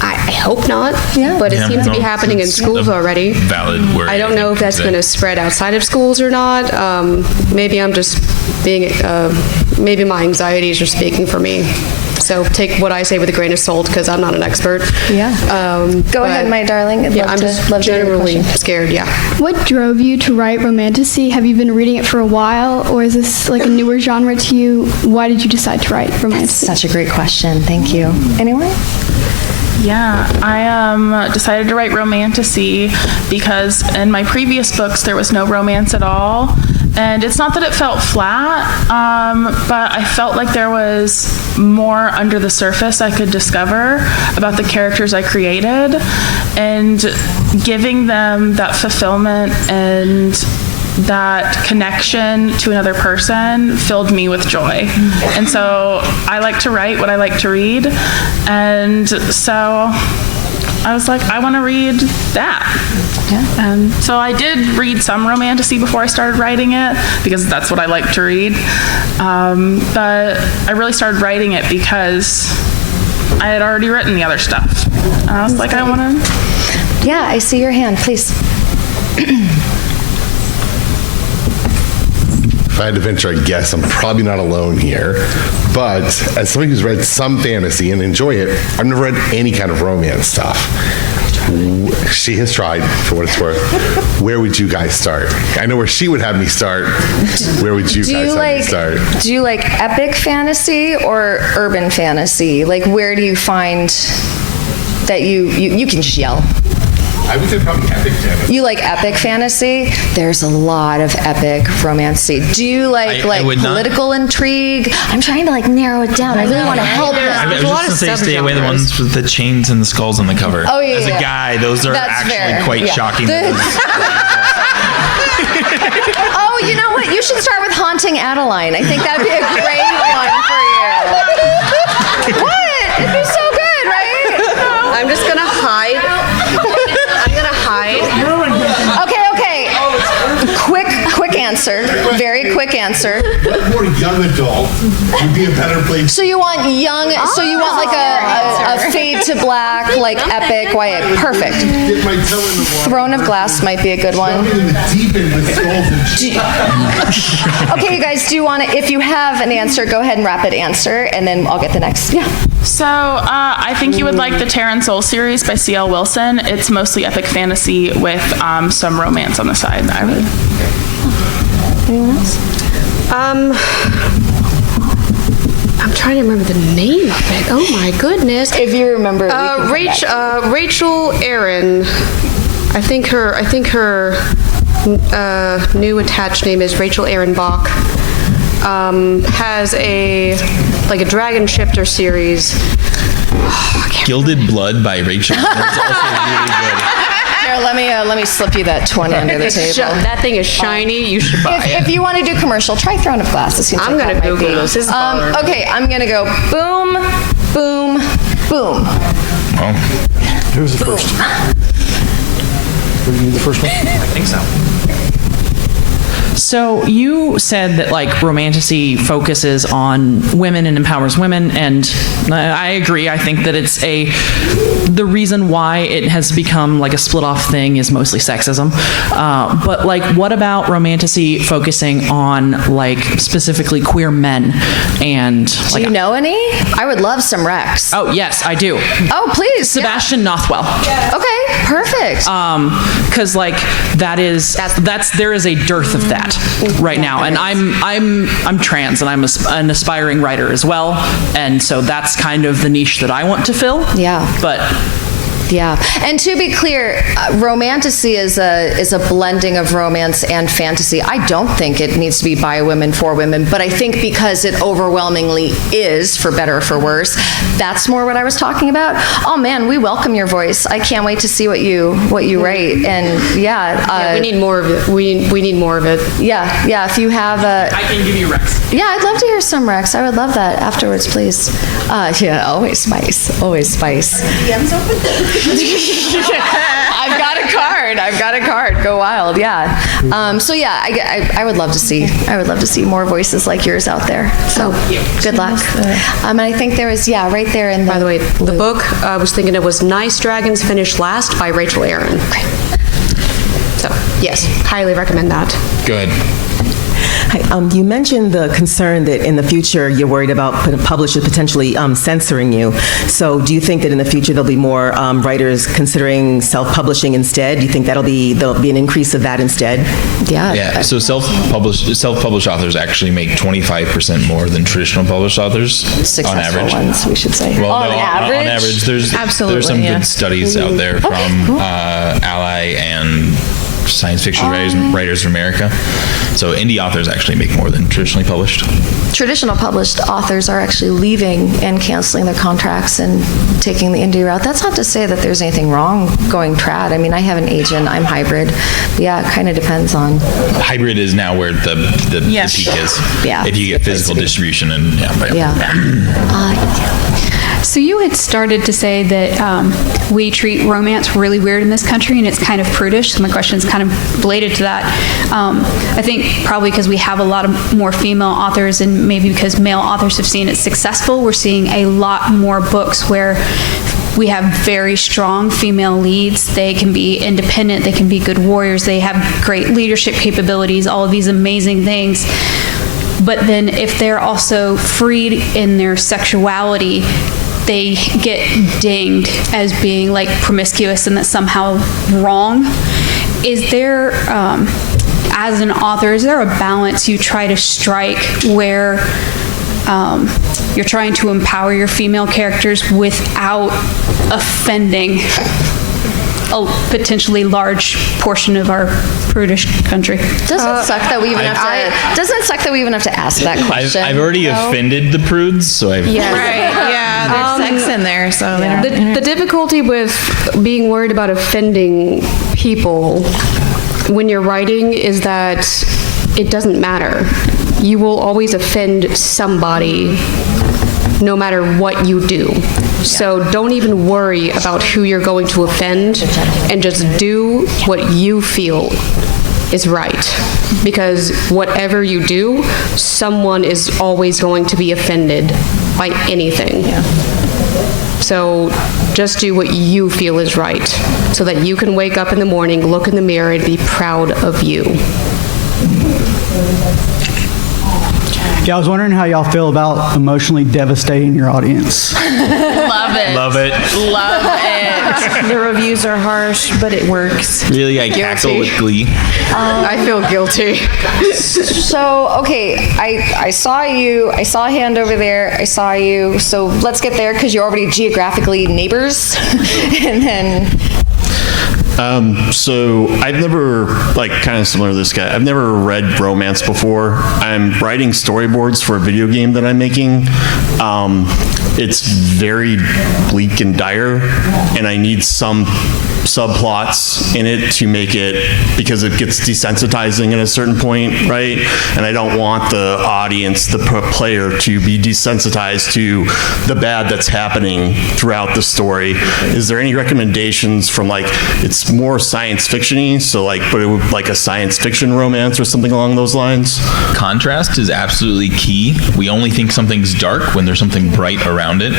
I hope not, but it seems to be happening in schools already. Valid worry. I don't know if that's going to spread outside of schools or not. Maybe I'm just being, maybe my anxieties are speaking for me. So take what I say with a grain of salt because I'm not an expert. Yeah. Go ahead, my darling. I'm just generally scared, What drove you to write Romantacy? Have you been reading it for a while, or is this like a newer genre to you? Why did you decide to write Romantacy? That's such a great question. Thank you. Anyone? Yeah, I decided to write Romantacy because in my previous books there was no romance at all. And it's not that it felt flat, but I felt like there was more under the surface I could discover about the characters I created, and giving them that fulfillment and that connection to another person filled me with joy. And so I like to write what I like to read, and so I was like, I want to read that. Yeah. And so I did read some Romantacy before I started writing it because that's what I like to read. But I really started writing it because I had already written the other stuff. And I was like, I want to. Yeah, I see your hand, please. If I had to venture a guess, I'm probably not alone here. But as somebody who's read some fantasy and enjoy it, I've never read any kind of romance stuff. She has tried, for what it's worth. Where would you guys start? I know where she would have me start. Where would you guys have me start? Do you like epic fantasy or urban fantasy? Like, where do you find that you can just yell? I would say probably epic fantasy. You like epic fantasy? There's a lot of epic romantasy. Do you like political intrigue? I'm trying to narrow it down. I really want to help them. I was just going to say stay away the ones with the chains and the skulls on the cover. Oh, yeah. As a guy, those are actually quite shocking. Oh, you know what? You should start with Haunting Adeline. I think that'd be a great one for you. What? It'd be so good, right? I'm just going to hide. Okay. Quick answer. Very quick answer. young adult would be a better place. So you want young, so you want like a fade to black, like epic, YA. Perfect. Dip my toe in the water. Throne of Glass might be a good one. Jumping in the deep end with skulls and shit. Okay, you guys, do you want to, if you have an answer, go ahead and rapid answer, and then I'll get the next. Yeah. So I think you would like the Terra and Soul series by C.L. Wilson. It's mostly epic fantasy with some romance on the side. Anyone else? I'm trying to remember the name of it. Oh my goodness. If you remember, we can come back. Rachel Aaron. I think her new attached name is Rachel Aaron Bach. Has a dragon shifter series. Gilded Blood by Rachel. That's also really good. Here, let me slip you that 20 under the table. That thing is shiny. You should buy it. If you want to do commercial, try Throne of Glass. It seems I'm like gonna that might Google be. this. This is hard. Okay, I'm gonna go boom, boom, boom. Oh, Who's the first? Were you the first one? I think so. So you said that like Romantacy focuses on women and empowers women, and I agree. I think that it's the reason why it has become like a split off thing is mostly sexism. But like, what about Romantacy focusing on like specifically queer men? And Do you know any? I would love some Rex. Oh yes, I do. Oh please, Sebastian Nothwell. Okay, perfect. Because like there is a dearth of that right now, and I'm trans and I'm an aspiring writer as well, and so that's kind of the niche that I want to fill. Yeah. But Yeah, and to be clear, Romantacy is a blending of romance and fantasy. I don't think it needs to be by women for women, but I think because it overwhelmingly is, for better or for worse, that's more what I was talking about. Oh man, we welcome your voice. I can't wait to see what you write. And yeah, we need more of it. We need more of it. Yeah. If you have I can give you Rex. Yeah, I'd love to hear some Rex. I would love that afterwards, please. Yeah, always spice. Always spice. DM's open. I've got a card. Go wild. Yeah. So yeah, I would love to see more voices like yours out there. So good luck. And I think there was right there in the. By the way, the book I was thinking it was Nice Dragons Finish Last by Rachel Aaron. Okay. So yes, highly recommend that. Go ahead. Hi, you mentioned the concern that in the future you're worried about publishers potentially censoring you. So do you think that in the future there'll be more writers considering self-publishing instead? Do you think there'll be an increase of that instead? Yeah. So self-published authors actually make 25% more than traditional published authors Successful on average. ones, we should say. Well, on no, average. on average, there's some good studies out there from Ally and Science Fiction Writers of America. So indie authors actually make more than traditionally published. Traditional published authors are actually leaving and canceling their contracts and taking the indie route. That's not to say that there's anything wrong going trad. I mean, I have an agent, I'm hybrid. Yeah, it kind of depends on. Hybrid is now where the peak is. Yeah. If you get physical distribution and So you had started to say that we treat romance really weird in this country and it's kind of prudish. So my question is kind of related to that. I think probably because we have a lot of more female authors and maybe because male authors have seen it successful, we're seeing a lot more books where we have very strong female leads. They can be independent, they can be good warriors, they have great leadership capabilities, all of these amazing things. But then if they're also freed in their sexuality, they get dinged as being like promiscuous and that's somehow wrong. Is there, as an author, is there a balance you try to strike where you're trying to empower your female characters without offending a potentially large portion of our prudish country? Doesn't suck that we even have to ask that question. I've already offended the prudes, so I've... Yeah, right. Yeah, there's sex in there, so the difficulty with being worried about offending people when you're writing is that it doesn't matter. You will always offend somebody no matter what you do. So don't even worry about who you're going to offend and just do what you feel is right. Because whatever you do, someone is always going to be offended by anything. So just do what you feel is right so that you can wake up in the morning, look in the mirror, and be proud of you. Yeah, I was wondering how y'all feel about emotionally devastating your audience. Love it. Love it. Love it. The reviews are harsh, but it works. Really, I cackle with glee. I feel guilty. So, okay, I saw you. I saw a hand over there. I saw you. So let's get there because you're already geographically neighbors. And then... So I've never, like, kind of similar to this guy, I've never read romance before. I'm writing storyboards for a video game that I'm making. It's very bleak and dire, and I need some subplots in it to make it, because it gets desensitizing at a certain point, right? And I don't want the audience, the player, to be desensitized to the bad that's happening throughout the story. Is there any recommendations from, like, it's more science fiction-y, so like, but it would, like a science fiction romance or something along those lines? Contrast is absolutely key. We only think something's dark when there's something bright around it.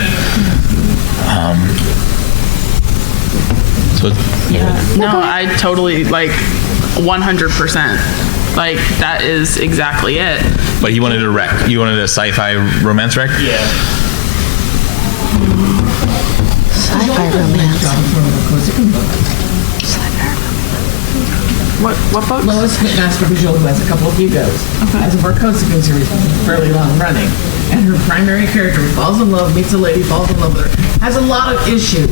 No, I totally, like, 100%. Like, that is exactly it. But you wanted a rec. You wanted a sci-fi romance rec? Yeah. Sci-fi romance. What book? Lois Master Visual, who has a couple of Hugos, has a Vorkosigan series fairly long running, and her primary character falls in love, meets a lady, falls in love with her, has a lot of issues,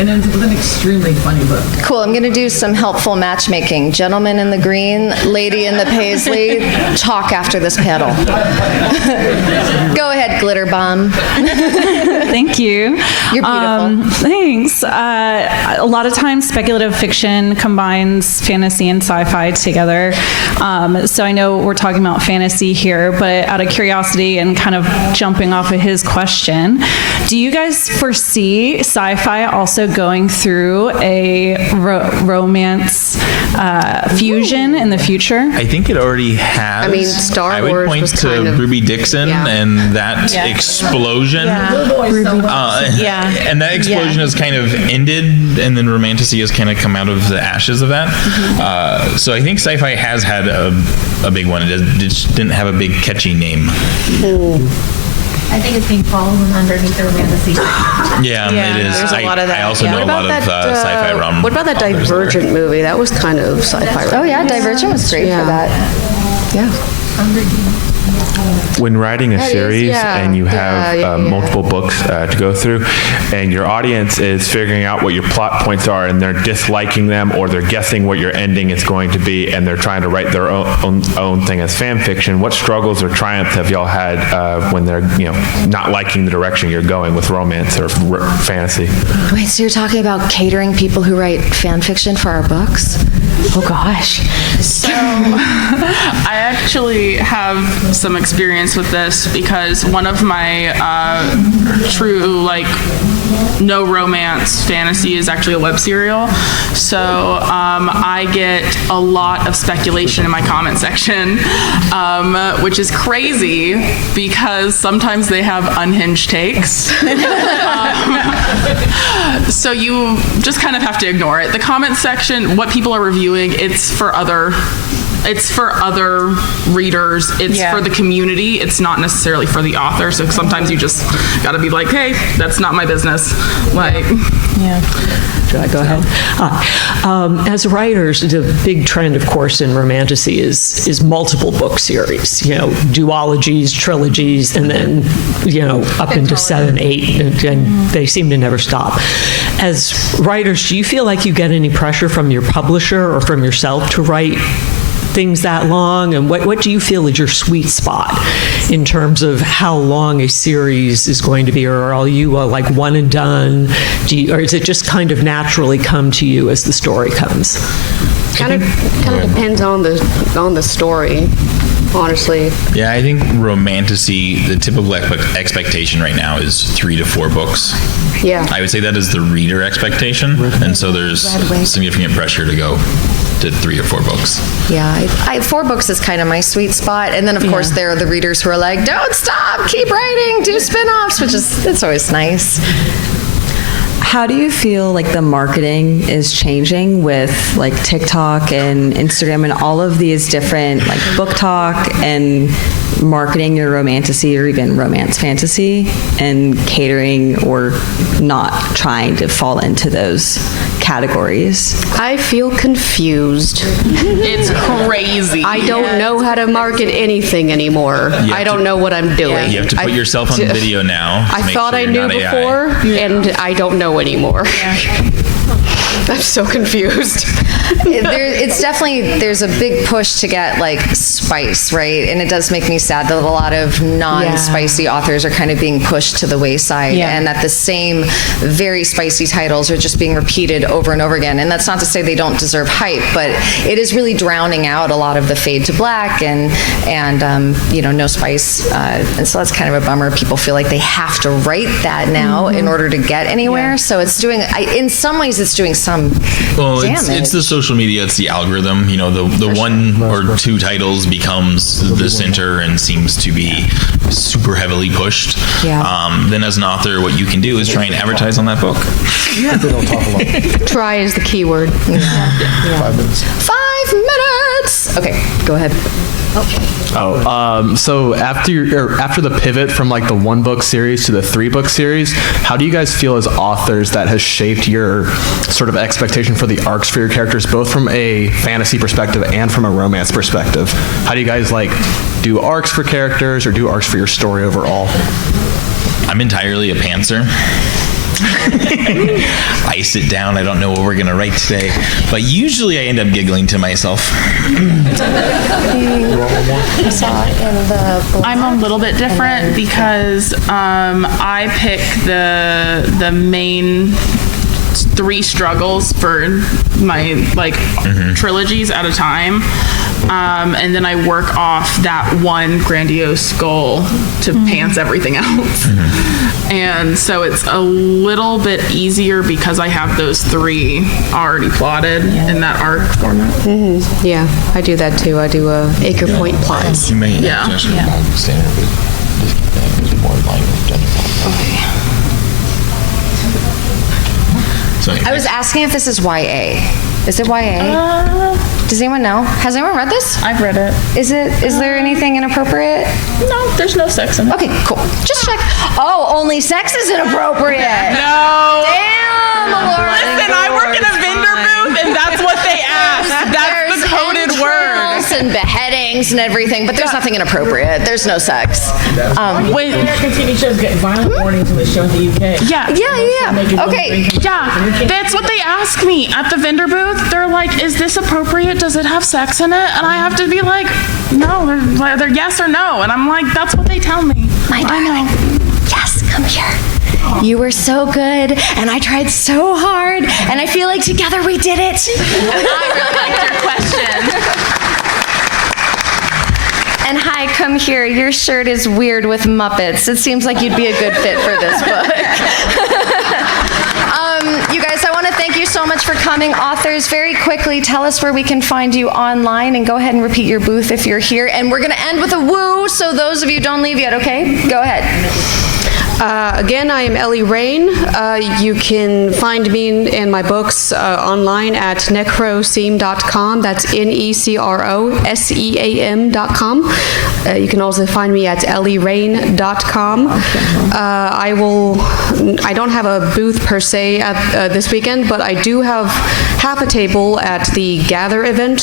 and ends up with an extremely funny book. Cool, I'm going to do some helpful matchmaking. Gentleman in the green, lady in the paisley, talk after this panel. Go ahead, Glitter Bomb. Thank you. You're beautiful. Thanks. A lot of times speculative fiction combines fantasy and sci-fi together. So I know we're talking about fantasy here, but out of curiosity and kind of jumping off of his question, do you guys foresee sci-fi also going through a romance fusion in the future? I think it already has. I mean, Star Wars I would point was to kind of- Ruby Dixon and that explosion. And that explosion has kind of ended, and then Romantacy has kind of come out of the ashes of that. So I think sci-fi has had a big one. It just didn't have a big catchy name. I think it's being fallen underneath the romantasy. Yeah, it is. There's a lot of that. I also know a lot of sci-fi rom. What about that Divergent movie? That was kind of sci-fi. Oh yeah, Divergent was great for that. Yeah. When writing a series and you have multiple books to go through, and your audience is figuring out what your plot points are, and they're disliking them, or they're guessing what your ending is going to be, and they're trying to write their own thing as fan fiction, what struggles or triumphs have y'all had when they're not liking the direction you're going with romance or fantasy? Wait, so you're talking about catering people who write fan fiction for our books? Oh gosh. So I actually have some experience with this because one of my true, like, no romance fantasy is actually a web serial. So I get a lot of speculation in my comment section, which is crazy because sometimes they have unhinged takes. So you just kind of have to ignore it. The comment section, what people are reviewing, it's for other readers. It's for the community. It's not necessarily for the author. So sometimes you just got to be like, hey, that's not my business. Like, Should I go ahead? As writers, the big trend, of course, in Romantacy is multiple book series. Duologies, trilogies, and then up into 7, 8, and they seem to never stop. As writers, do you feel like you get any pressure from your publisher or from yourself to write things that long, and what do you feel is your sweet spot in terms of how long a series is going to be, or are you like one and done? Or is it just kind of naturally come to you as the story comes? Kind of depends on the story, honestly. Yeah, I think Romantacy, the typical expectation right now is 3 to 4 books. Yeah. I would say that is the reader expectation, and so there's significant pressure to to 3 or 4 books. Yeah, 4 books is kind of my sweet spot. And then, of course, there are the readers who are like, don't stop, keep writing, do spin-offs, it's always nice. How do you feel like the marketing is changing with like TikTok and Instagram and all of these different like book talk and marketing your romantasy or even romance fantasy and catering or not trying to fall into those categories? I feel confused. It's crazy. I don't know how to market anything anymore. I don't know what I'm doing. You have to put yourself on video now. I thought I knew before, and I don't know anymore. I'm so confused. It's definitely, there's a big push to get like spice, right? And it does make me sad that a lot of non-spicy authors are kind of being pushed to the wayside, and that the same very spicy titles are just being repeated over and over again. And that's not to say they don't deserve hype, but it is really drowning out a lot of the fade to black and no spice. And so that's kind of a bummer. People feel like they have to write that now in order to get anywhere. So it's doing, in some ways, it's doing some damage. It's the social media, it's the algorithm. The one or 2 titles becomes the center and seems to be super heavily pushed. Then as an author, what you can do is try and advertise on that book. Try is the key word. 5 minutes. 5 minutes. Okay, go ahead. So after the pivot from like the 1-book series to the 3-book series, how do you guys feel as authors that has shaped your sort of expectation for the arcs for your characters, both from a fantasy perspective and from a romance perspective? How do you guys like do arcs for characters or do arcs for your story overall? I'm entirely a pantser. I sit down, I don't know what we're going to write today, but usually I end up giggling to myself. I'm a little bit different because I pick the main 3 struggles for my trilogies at a time. And then I work off that one grandiose goal to pants everything else. And so it's a little bit easier because I have those 3 already plotted in that arc format. Yeah, I do that too. I do acre point plots. You may I was asking if this is YA. Is it YA? Does anyone know? Has anyone read this? I've read it. Is there anything inappropriate? No, there's no sex in it. Okay, cool. Just check. Oh, only sex is inappropriate. No. Damn, Laura. Listen, I work in a vendor booth, and that's what they ask. That's the coded word. And beheadings and everything, but there's nothing inappropriate. There's no sex. American TV shows get violent warnings when they show in the UK. Yeah. Okay. Yeah, that's what they ask me at the vendor booth. They're like, "Is this appropriate? Does it have sex in it?" And I have to be like, "No." They're yes or no, and I'm like, "That's what they tell me." My darling. Yes, come here. You were so good, and I tried so hard, and I feel like together we did it. I really liked your question. And hi, come here. Your shirt is weird with Muppets. It seems like you'd be a good fit for this book. You guys, I want to thank you so much for coming. Authors, very quickly, tell us where we can find you online, and go ahead and repeat your booth if you're here. And we're going to end with a woo, so those of you don't leave yet, okay? Go ahead. Again, I am Ellie Rain. You can find me and my books online at necroseam.com. That's necroseam.com. You can also find me at ellierain.com. I don't have a booth per se at this weekend, but I do have half a table at the Gather event.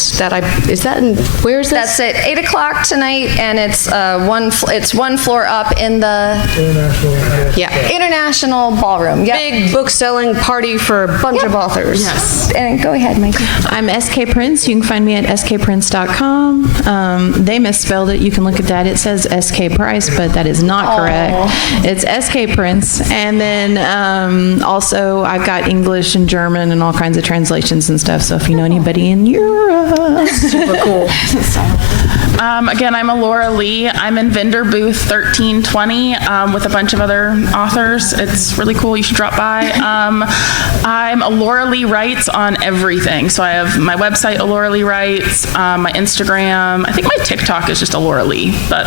Where is this? That's at 8 o'clock tonight, and it's one floor up in the International Ballroom. Yep. Big book selling party for a bunch of authors. Yes. And go ahead, Michael. I'm SK Prince. You can find me at skprince.com. They misspelled it. You can look at that. It says SK Price, but that is not correct. It's SK Prince. And then also I've got English and German and all kinds of translations and stuff. So if you know anybody in Europe, super cool. Again, I'm Laura Lee. I'm in vendor booth 1320 with a bunch of other authors. It's really cool. You should drop by. I'm Laura Lee Writes on everything. So I have my website, Laura Lee Writes, my Instagram. I think my TikTok is just Laura Lee, but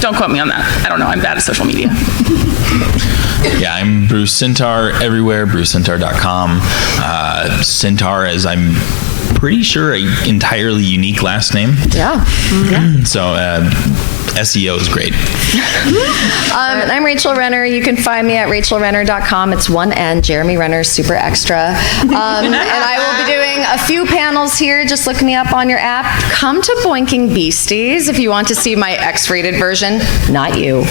don't quote me on that. I don't know. I'm bad at social media. Yeah, I'm Bruce Centaur everywhere, brucecentaur.com. Centaur, as I'm pretty sure an entirely unique last name. Yeah. So SEO is great. I'm Rachel Renner. You can find me at rachelrenner.com. It's one N, Jeremy Renner, super extra. And I will be doing a few panels here. Just look me up on your app. Come to Boinking Beasties if you want to see my X-rated version. Not you.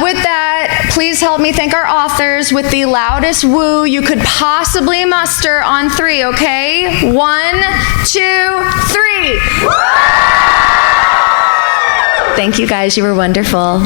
With that, please help me thank our authors with the loudest woo you could possibly muster on 3, okay? 1, 2, 3. Thank you guys, you were wonderful.